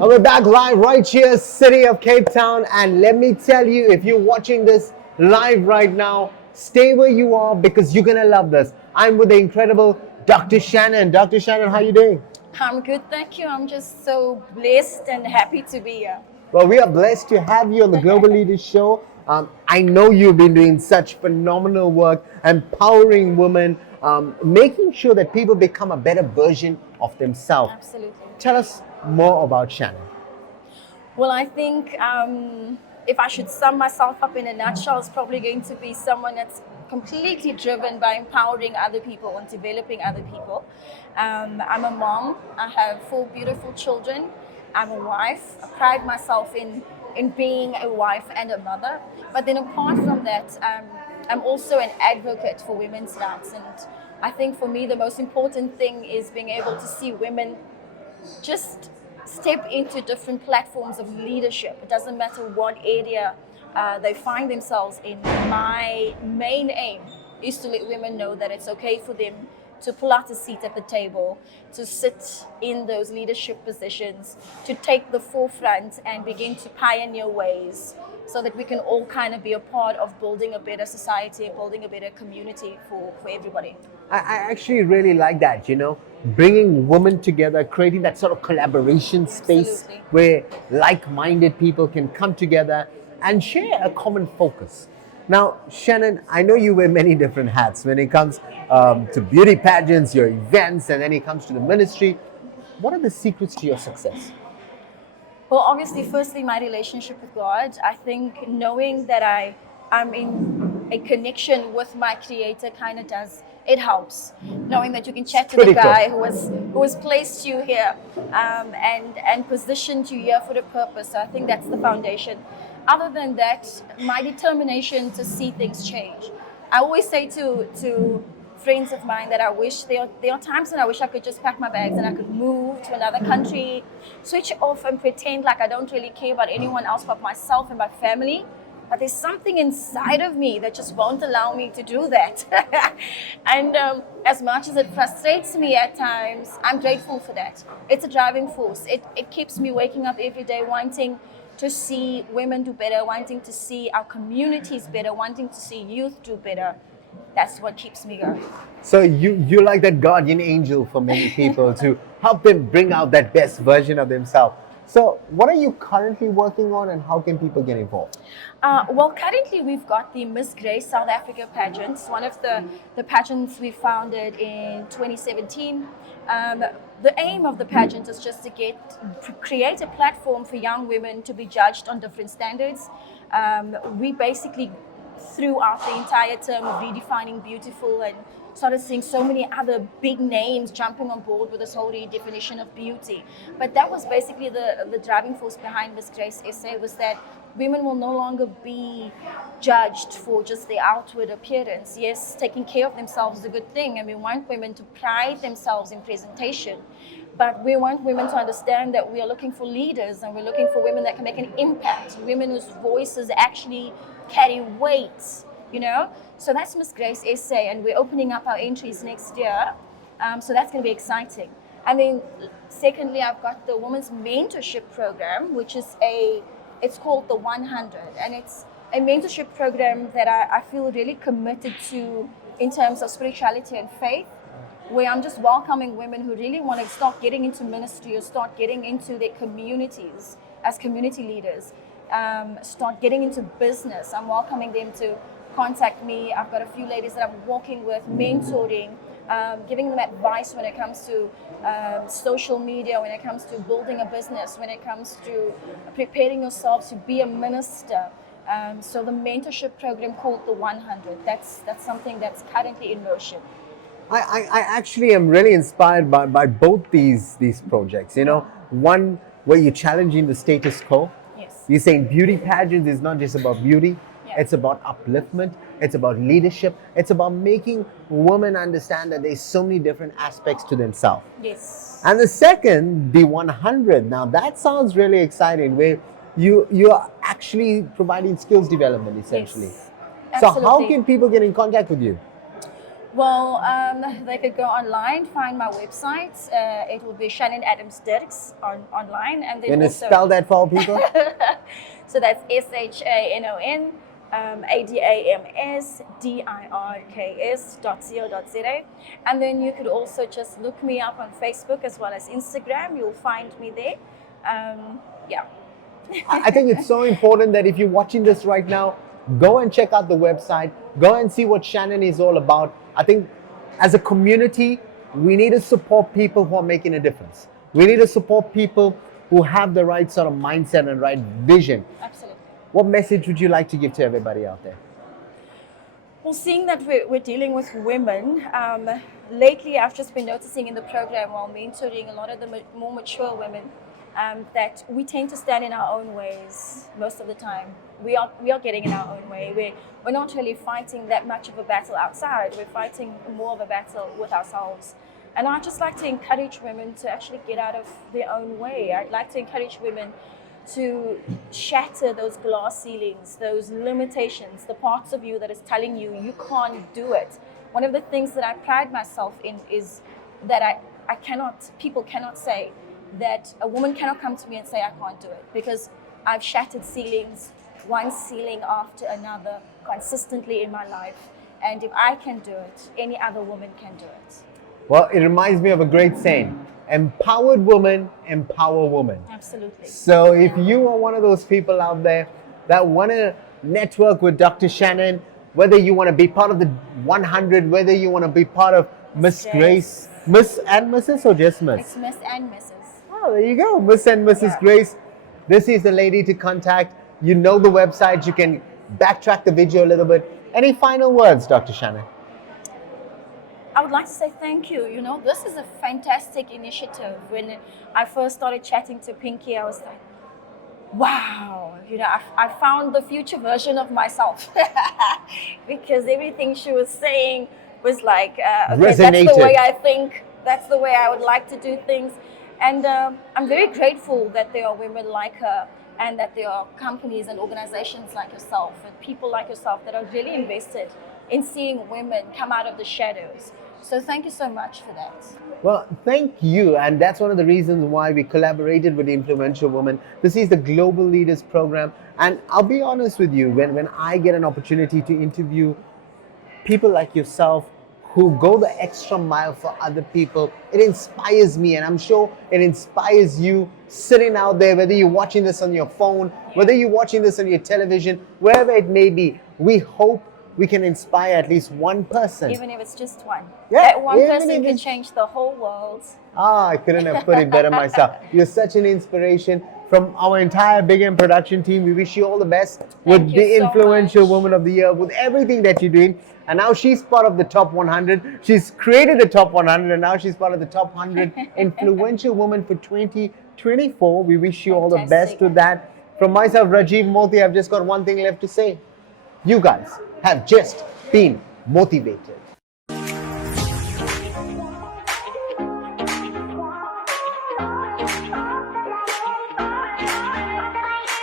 And we're back live right here, city of Cape Town. And let me tell you, if you're watching this live right now, stay where you are because you're gonna love this. I'm with the incredible Dr. Shannon. Dr. Shannon, how you doing? I'm good, thank you. I'm just so blessed and happy to be here. Well, we are blessed to have you on the Global Leaders Show. I know you've been doing such phenomenal work, empowering women, making sure that people become a better version of themselves. Absolutely. Tell us more about Shannon. Well, I think if I should sum myself up in a nutshell, it's probably going to be someone that's completely driven by empowering other people and developing other people. I'm a mom. I have 4 beautiful children. I'm a wife. I pride myself in being a wife and a mother. But then apart from that, I'm also an advocate for women's rights. And I think for me, the most important thing is being able to see women just step into different platforms of leadership. It doesn't matter what area they find themselves in. My main aim is to let women know that it's okay for them to pull out a seat at the table, to sit in those leadership positions, to take the forefront and begin to pioneer ways so that we can all kind of be a part of building a better society, building a better community for everybody. I actually really like that, bringing women together, creating that sort of collaboration space Absolutely. where like-minded people can come together and share a common focus. Now, Shannon, I know you wear many different hats when it comes to beauty pageants, your events, and then it comes to the ministry. What are the secrets to your success? Well, obviously, firstly, my relationship with God. I think knowing that I'm in a connection with my Creator kind of it helps. Knowing that you can chat to the guy who has placed you here and positioned you here for a purpose. So I think that's the foundation. Other than that, my determination to see things change. I always say to friends of mine that I wish there are times when I wish I could just pack my bags and I could move to another country, switch off and pretend like I don't really care about anyone else but myself and my family. But there's something inside of me that just won't allow me to do that. And as much as it frustrates me at times, I'm grateful for that. It's a driving force. It keeps me waking up every day wanting to see women do better, wanting to see our communities better, wanting to see youth do better. That's what keeps me going. So you're like that guardian angel for many people to help them bring out that best version of themselves. So what are you currently working on and how can people get involved? Well, currently we've got the Miss Grace South Africa pageants, one of the pageants we founded in 2017. The aim of the pageant is just to create a platform for young women to be judged on different standards. We basically, throughout the entire term of redefining beautiful, and started seeing so many other big names jumping on board with this whole redefinition of beauty. But that was basically the driving force behind Miss Grace SA, was that women will no longer be judged for just their outward appearance. Yes, taking care of themselves is a good thing, and we want women to pride themselves in presentation. But we want women to understand that we are looking for leaders, and we're looking for women that can make an impact, women whose voices actually carry weight, So that's Miss Grace SA, and we're opening up our entries next year. So that's going to be exciting. And then secondly, I've got the Women's Mentorship Program, which is it's called the 100. And it's a mentorship program that I feel really committed to in terms of spirituality and faith, where I'm just welcoming women who really want to start getting into ministry or start getting into their communities as community leaders, start getting into business. I'm welcoming them to contact me. I've got a few ladies that I'm working with, mentoring, giving them advice when it comes to social media, when it comes to building a business, when it comes to preparing yourself to be a minister. So the mentorship program called the 100, that's something that's currently in motion. I actually am really inspired by both these projects. One where you're challenging the status quo. Yes. You're saying beauty pageants is not just about beauty. Yeah. It's about upliftment. It's about leadership. It's about making women understand that there's so many different aspects to themselves. Yes. And the second, the 100. Now that sounds really exciting, where you are actually providing skills development essentially. Yes. So Absolutely. how can people get in contact with you? Well, they could go online, find my website. It will be Shannon Adams Dirks online, and then Can you also spell that for all people? so that's SHANNON ADAMSDIRKS.co.za, and then you could also just look me up on Facebook as well as Instagram. You'll find me there. Yeah. I think it's so important that if you're watching this right now, go and check out the website, go and see what Shannon is all about. I think as a community, we need to support people who are making a difference. We need to support people who have the right sort of mindset and right vision. Absolutely. What message would you like to give to everybody out there? Well, seeing that we're dealing with women, lately I've just been noticing in the program while mentoring a lot of the more mature women, that we tend to stand in our own ways most of the time. We are getting in our own way. We're not really fighting that much of a battle outside. We're fighting more of a battle with ourselves. And I'd just like to encourage women to actually get out of their own way. I'd like to encourage women to shatter those glass ceilings, those limitations, the parts of you that is telling you you can't do it. One of the things that I pride myself in is that people cannot say that a woman cannot come to me and say I can't do it, because I've shattered ceilings, one ceiling after another, consistently in my life. And if I can do it, any other woman can do it. Well, it reminds me of a great saying: empowered woman, empower woman. Absolutely. So if you are one of those people out there that want to network with Dr. Shannon, whether you want to be part of the 100, whether you want to be part of Miss Grace, Miss and Mrs. or just Miss? It's Miss and Mrs. Oh, there you go, Miss and Mrs. Grace. This is the lady to contact. You know the website. You can backtrack the video a little bit. Any final words, Dr. Shannon? I would like to say thank you. You know, this is a fantastic initiative. When I first started chatting to Pinky, I was like, wow, you know, I found the future version of myself. Because everything she was saying was like, okay, that's the way I think, that's the way I would like to do things. And I'm very grateful that there are women like her, and that there are companies and organizations like yourself and people like yourself that are really invested in seeing women come out of the shadows. So thank you so much for that. Well, thank you. And that's one of the reasons why we collaborated with the Influential Woman. This is the Global Leaders Program. And I'll be honest with you, when I get an opportunity to interview people like yourself who go the extra mile for other people, it inspires me. And I'm sure it inspires you sitting out there, whether you're watching this on your phone, whether you're watching this on your television, wherever it may be. We hope we can inspire at least one person. Even if it's just one. Yeah, that one person can change the whole world. I couldn't have put it better myself. You're such an inspiration. From our entire Big M production team, we wish you all the best with the Influential Woman of the Year, with everything that you're doing. And now she's part of the top 100. She's created the top 100, and now she's part of the top 100 Influential Woman for 2024. We wish you all the best with that. From myself, Rajiv Mothie, I've just got one thing left to say. You guys have just been motivated.